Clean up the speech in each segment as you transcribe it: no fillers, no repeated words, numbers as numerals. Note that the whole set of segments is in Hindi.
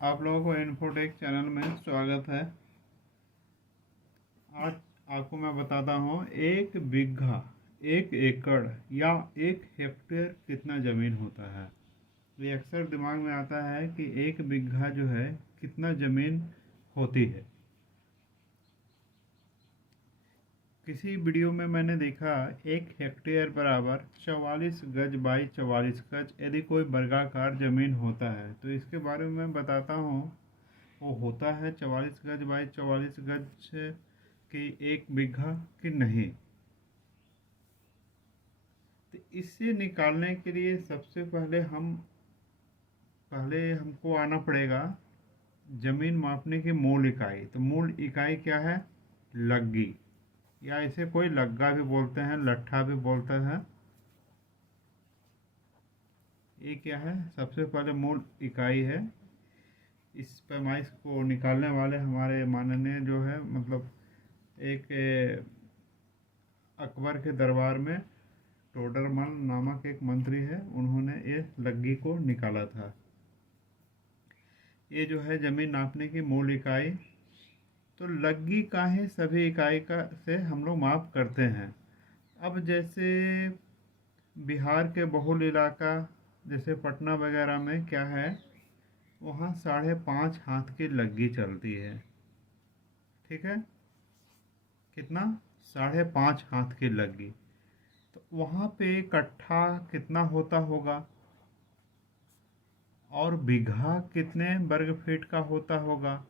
आप लोगों को इन्फोटेक चैनल में स्वागत है। आज आपको मैं बताता हूँ एक बीघा, एक एकड़ या एक हेक्टेयर कितना ज़मीन होता है। ये अक्सर दिमाग में आता है कि एक बीघा जो है कितना ज़मीन होती है। किसी वीडियो में मैंने देखा एक हेक्टेयर बराबर 44 गज बाई 44 गज यदि कोई वर्गाकार ज़मीन होता है तो इसके बारे में मैं बताता हूँ। वो होता है 44 गज बाई 44 गज की एक बीघा कि नहीं। तो इसे निकालने के लिए सबसे पहले हमको आना पड़ेगा ज़मीन मापने की मूल इकाई। तो मूल इकाई क्या है? लग्गी, या इसे कोई लग्गा भी बोलते हैं, लट्ठा भी बोलते हैं। ये क्या है? सबसे पहले मूल इकाई है। इस पैमाइश को निकालने वाले हमारे माननीय जो है एक अकबर के दरबार में टोडरमल नामक एक मंत्री है, उन्होंने ये लग्गी को निकाला था। ये जो है ज़मीन नापने की मूल इकाई। तो लग्गी का ही सभी इकाई का से हम लोग माप करते हैं। अब जैसे बिहार के बहुल इलाका जैसे पटना वगैरह में क्या है, वहाँ 5.5 हाथ की लग्गी चलती है। ठीक है, कितना? 5.5 हाथ की लग्गी। तो वहाँ पे कट्ठा कितना होता होगा और बीघा कितने वर्ग फीट का होता होगा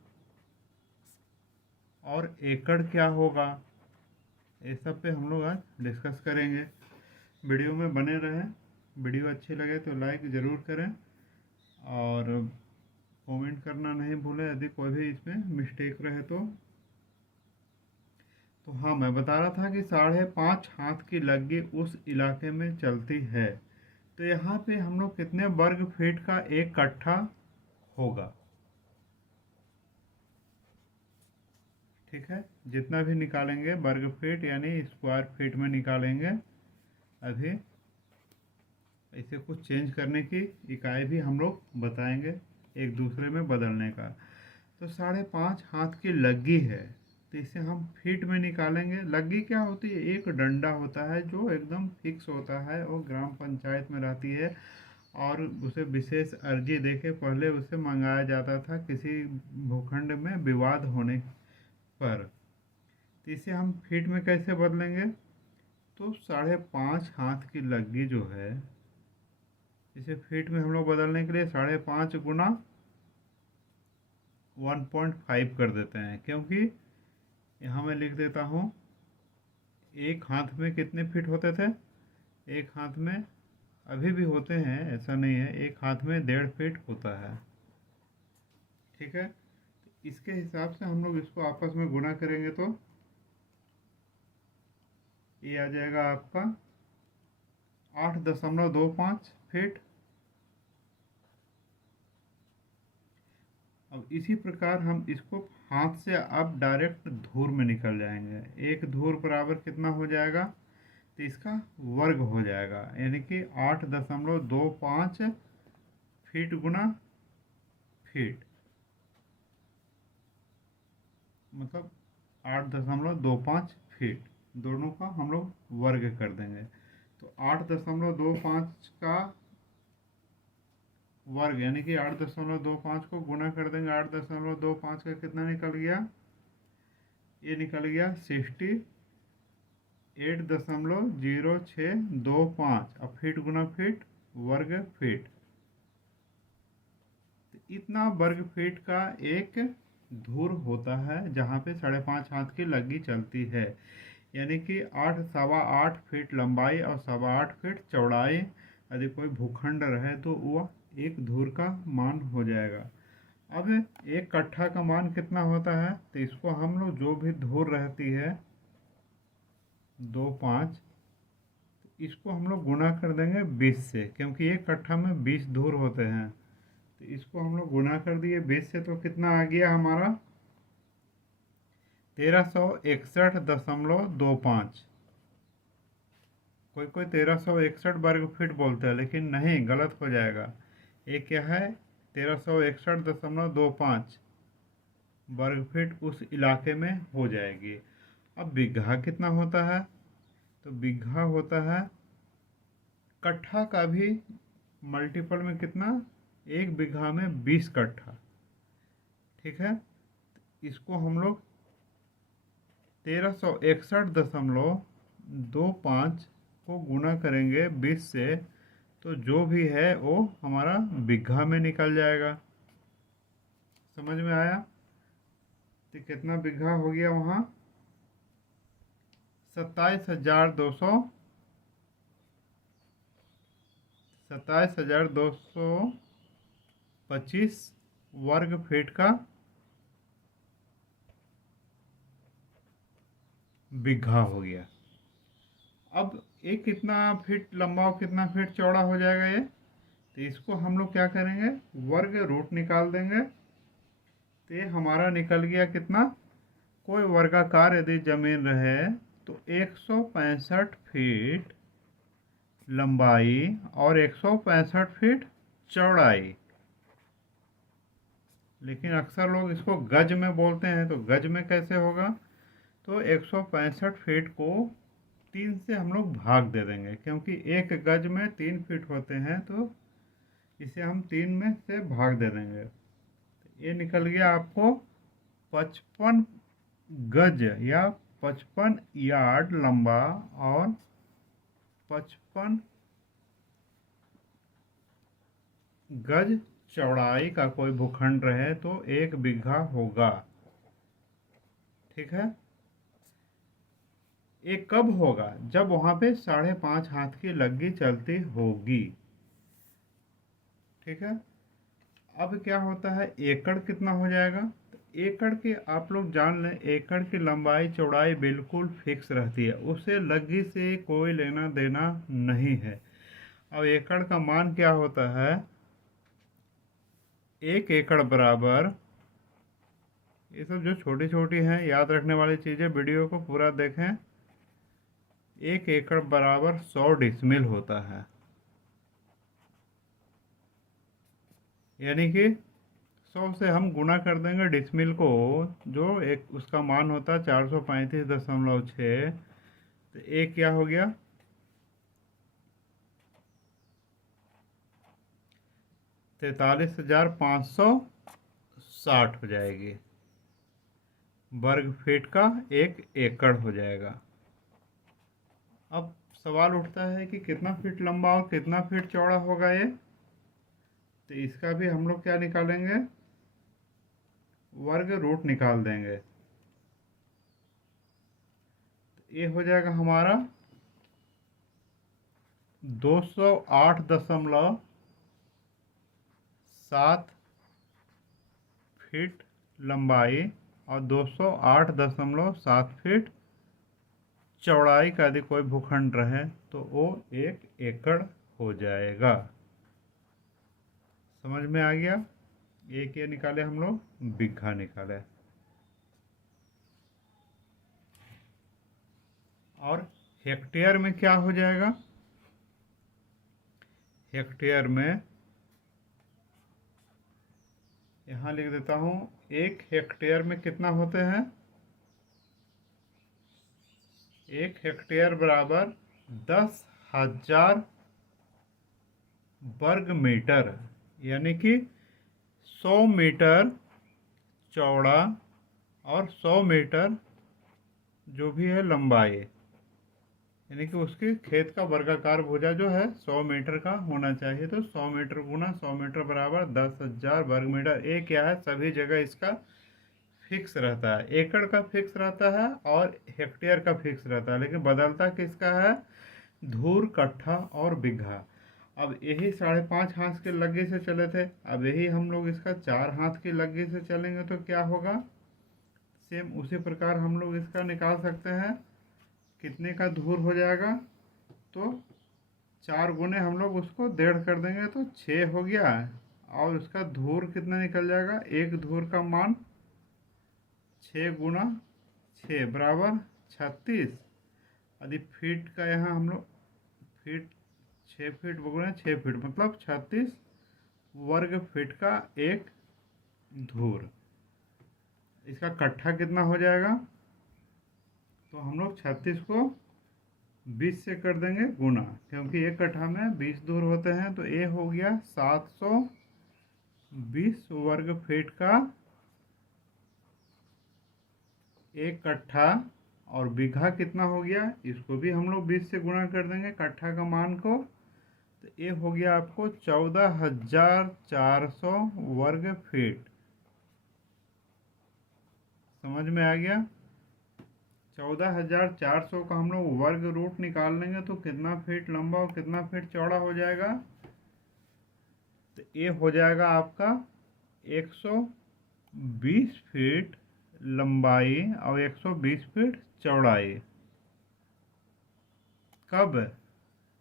और एकड़ क्या होगा, ये सब पे हम लोग आज डिस्कस करेंगे। वीडियो में बने रहें। वीडियो अच्छी लगे तो लाइक ज़रूर करें और कमेंट करना नहीं भूलें यदि कोई भी इसमें मिस्टेक रहे तो हाँ, मैं बता रहा था कि 5.5 हाथ की लग्गी उस इलाके में चलती है। तो यहाँ पे हम लोग कितने वर्ग फीट का एक कट्ठा होगा। ठीक है, जितना भी निकालेंगे वर्ग फीट यानी स्क्वायर फीट में निकालेंगे। अभी इसे कुछ चेंज करने की इकाई भी हम लोग बताएंगे, एक दूसरे में बदलने का। तो 5.5 हाथ की लग्गी है, तो इसे हम फीट में निकालेंगे। लग्गी क्या होती है? एक डंडा होता है जो एकदम फिक्स होता है और ग्राम पंचायत में रहती है और उसे विशेष अर्जी देके पहले उसे मंगाया जाता था किसी भूखंड में विवाद होने पर। तो इसे हम फीट में कैसे बदलेंगे? तो 5.5 हाथ की लग्गी जो है, इसे फीट में हम लोग बदलने के लिए 5.5 गुना 1.5 कर देते हैं, क्योंकि यहाँ मैं लिख देता हूँ एक हाथ में कितने फीट होते थे। एक हाथ में अभी भी होते हैं, ऐसा नहीं है, एक हाथ में 1.5 फीट होता है। ठीक है, इसके हिसाब से हम लोग इसको आपस में गुना करेंगे तो ये आ जाएगा आपका 8.25 फीट। अब इसी प्रकार हम इसको हाथ से अब डायरेक्ट धूर में निकल जाएंगे। एक धूर बराबर कितना हो जाएगा? तो इसका वर्ग हो जाएगा, यानी कि 8.25 फीट गुना फीट, मतलब 8.25 फीट। दोनों का हम लोग वर्ग कर देंगे। तो 8.25 का वर्ग यानी कि 8.25 को गुना कर देंगे। 8.25 का कितना निकल गया? ये निकल गया 68.0625। अब फीट गुना फीट, वर्ग फीट। तो इतना वर्ग फीट का एक धूर होता है जहाँ पे 5.5 हाथ की लग्गी चलती है, यानी कि 8.8 फीट लंबाई और 8.8 फीट चौड़ाई यदि कोई भूखंड रहे तो वह एक धूर का मान हो जाएगा। अब एक कट्ठा का मान कितना होता है? तो इसको हम लोग जो भी धूर रहती है 2.5, इसको हम लोग गुना कर देंगे 20 से, क्योंकि एक कट्ठा में 20 धूर होते हैं। तो इसको हम लोग गुना कर दिए 20 से, तो कितना आ गया हमारा? 1361.25। कोई 1361 वर्ग फीट बोलते हैं, लेकिन नहीं, गलत हो जाएगा। ये क्या है? 1361.25 वर्ग फीट उस इलाके में हो जाएगी। अब बीघा कितना होता है, तो बीघा होता है कट्ठा का भी मल्टीपल में कितना, 1 बीघा में 20 कट्ठा। ठीक है, इसको हम लोग 1361.25 को गुना करेंगे 20 से, तो जो भी है वो हमारा बीघा में निकल जाएगा। समझ में आया? तो कितना बीघा हो गया वहाँ, 27,225 वर्ग फीट का बीघा हो गया। अब ये कितना फीट लंबा और कितना फीट चौड़ा हो जाएगा ये, तो इसको हम लोग क्या करेंगे, वर्ग रूट निकाल देंगे। तो ये हमारा निकल गया कितना, कोई वर्गाकार यदि जमीन रहे तो 165 फीट लंबाई और 165 फीट चौड़ाई। लेकिन अक्सर लोग इसको गज में बोलते हैं, तो गज में कैसे होगा, तो 165 फीट को 3 से हम लोग भाग दे देंगे, क्योंकि एक गज में 3 फीट होते हैं, तो इसे हम 3 में से भाग दे देंगे। तो ये निकल गया आपको 55 गज या 55 यार्ड लंबा और 55 गज चौड़ाई का कोई भूखंड रहे तो 1 बीघा होगा। ठीक है, ये कब होगा, जब वहाँ पे 5.5 हाथ की लग्गी चलती होगी। ठीक है, अब क्या होता है, एकड़ कितना हो जाएगा, तो एकड़ के आप लोग जान लें, एकड़ की लंबाई चौड़ाई बिल्कुल फिक्स रहती है, उससे लग्गी से कोई लेना देना नहीं है। अब एकड़ का मान क्या होता है, 1 एकड़ बराबर, ये सब जो छोटी छोटी हैं याद रखने वाली चीज़ें, वीडियो को पूरा देखें। 1 एकड़ बराबर 100 डिसमिल होता है, यानी कि 100 से हम गुना कर देंगे डिसमिल को, जो एक उसका मान होता है 435.6। तो एक क्या हो गया, 43,560 हो जाएगी, वर्ग फीट का 1 एकड़ हो जाएगा। अब सवाल उठता है कि कितना फीट लंबा और कितना फीट चौड़ा होगा ये, तो इसका भी हम लोग क्या निकालेंगे, वर्ग रूट निकाल देंगे। तो ये हो जाएगा हमारा 208.7 फीट लंबाई और 208.7 फीट चौड़ाई का यदि कोई भूखंड रहे तो वो 1 एकड़ हो जाएगा। समझ में आ गया? एक ये निकाले हम लोग, बीघा निकाले। और हेक्टेयर में क्या हो जाएगा, हेक्टेयर में यहाँ लिख देता हूँ, 1 हेक्टेयर में कितना होते हैं, 1 हेक्टेयर बराबर 10,000 वर्ग मीटर, यानी कि 100 मीटर चौड़ा और 100 मीटर जो भी है लंबाई, यानी कि उसके खेत का वर्गाकार भुजा जो है 100 मीटर का होना चाहिए। तो 100 मीटर गुना 100 मीटर बराबर 10,000 वर्ग मीटर। ये क्या है, सभी जगह इसका फिक्स रहता है, एकड़ का फिक्स रहता है और हेक्टेयर का फिक्स रहता है, लेकिन बदलता किसका है, धूर, कट्ठा और बीघा। अब यही 5.5 हाथ के लग्गे से चले थे, अब यही हम लोग इसका 4 हाथ की लग्गे से चलेंगे तो क्या होगा, सेम उसी प्रकार हम लोग इसका निकाल सकते हैं। कितने का धूर हो जाएगा, तो 4 गुने हम लोग उसको 1.5 कर देंगे तो 6 हो गया, और उसका धूर कितना निकल जाएगा, एक धूर का मान 6 गुना 6 बराबर 36। यदि फीट का यहाँ हम लोग फीट 6 फीट गुना 6 फीट मतलब 36 वर्ग फीट का एक धूर। इसका कट्ठा कितना हो जाएगा? तो हम लोग 36 को 20 से कर देंगे गुना, क्योंकि एक कट्ठा में 20 धूर होते हैं। तो ये हो गया 720 वर्ग फीट का एक कट्ठा। और बीघा कितना हो गया? इसको भी हम लोग 20 से गुणा कर देंगे कट्ठा का मान को। तो ये हो गया आपको 14,400 वर्ग फीट। समझ में आ गया? 14,400 का हम लोग वर्ग रूट निकाल लेंगे तो कितना फीट लंबा और कितना फीट चौड़ा हो जाएगा? तो ये हो जाएगा आपका 120 फीट लंबाई और 120 फीट चौड़ाई। कब?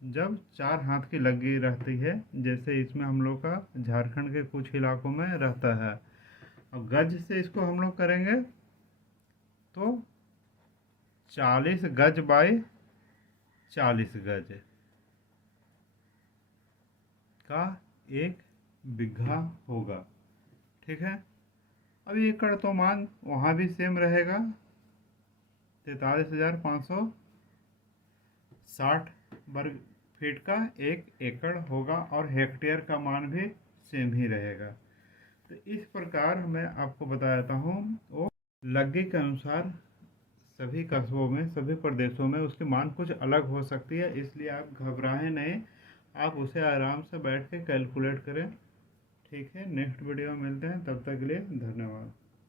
जब 4 हाथ की लगी रहती है, जैसे इसमें हम लोग का झारखंड के कुछ इलाकों में रहता है। और गज से इसको हम लोग करेंगे तो 40 गज बाई 40 गज का एक बीघा होगा। ठीक है। अब एकड़ तो मान वहाँ भी सेम रहेगा, 43,560 वर्ग फीट का एक एकड़ होगा, और हेक्टेयर का मान भी सेम ही रहेगा। तो इस प्रकार मैं आपको बताता हूँ, वो लग्गे के अनुसार सभी कस्बों में, सभी प्रदेशों में उसकी मान कुछ अलग हो सकती है। इसलिए आप घबराएं नहीं, आप उसे आराम से बैठ के कैलकुलेट करें। ठीक है, नेक्स्ट वीडियो में मिलते हैं, तब तक के लिए धन्यवाद।